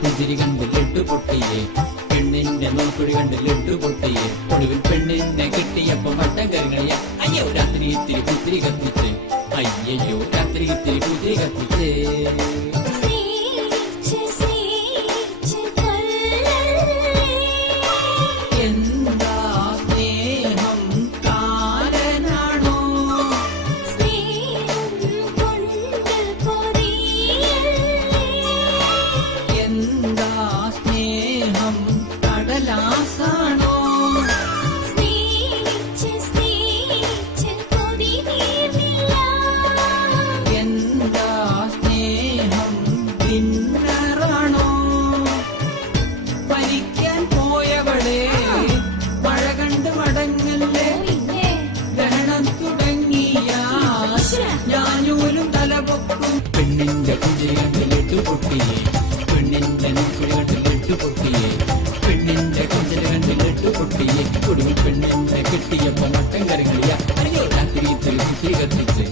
പുഞ്ചിരി കണ്ട് ലഡു പൊട്ടിയേ, പെണ്ണിന്റെ നോക്കുഴി കണ്ട് ലഡു പൊട്ടിയേ. ഒടുവിൽ പെണ്ണിനെ കിട്ടിയപ്പോ വട്ടം കരങ്ങളിയ. അയ്യോ രാത്രി ഇത്തിരി പുത്തിരി കത്തിച്ച്, അയ്യോ രാത്രി ഇത്തിരി പുത്തിരി കത്തിച്ചേ. എന്താ സ്നേഹം കാരനാണോ, എന്താ സ്നേഹം കടലാസാണോ, എന്താ സ്നേഹം ഭിന്നറാണോ. ഭരിക്കാൻ പോയവളെ മഴ കണ്ട് മടങ്ങല്ലേ, ഗ്രഹണം തുടങ്ങിയ ഞാനൂലും തലപൊക്കും. പെണ്ണിന്റെ പുഞ്ചിരി കണ്ട് ലഡു പൊട്ടിയേ, പെണ്ണിന്റെ നോക്കുഴി കണ്ട് ലഡു പൊട്ടിയേ, പെണ്ണിന്റെ പുഞ്ചിരി കണ്ട് ലഡു പൊട്ടിയേ. ഒടുവിൽ പെണ്ണിന്റെ കിട്ടിയപ്പോ മട്ടൻ കരങ്ങളിയ. അയ്യോ രാത്രി ഇത്തിരി പുത്തിരി കത്തിച്ച്,